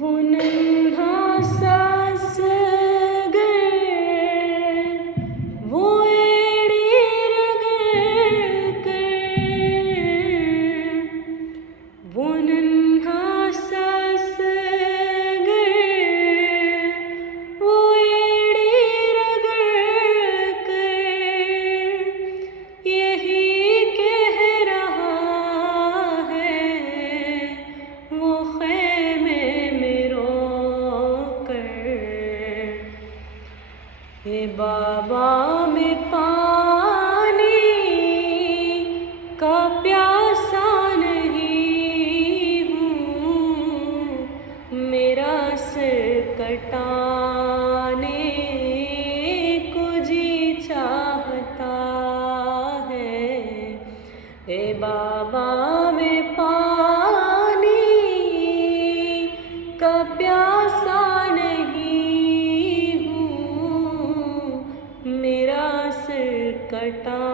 वो नन्हा सा असगर, वो एड़ी रगड़ कर, वो नन्हा सा असगर, वो एड़ी रगड़ कर यही कह रहा है, वो ख़ैमे में रोकर, ए बाबा मैं पानी का प्यासा नहीं हूँ, मेरा सिर कटाने को जी चाहता है। ए बाबा मैं पानी का प्यासा नहीं, मेरा सिर कटा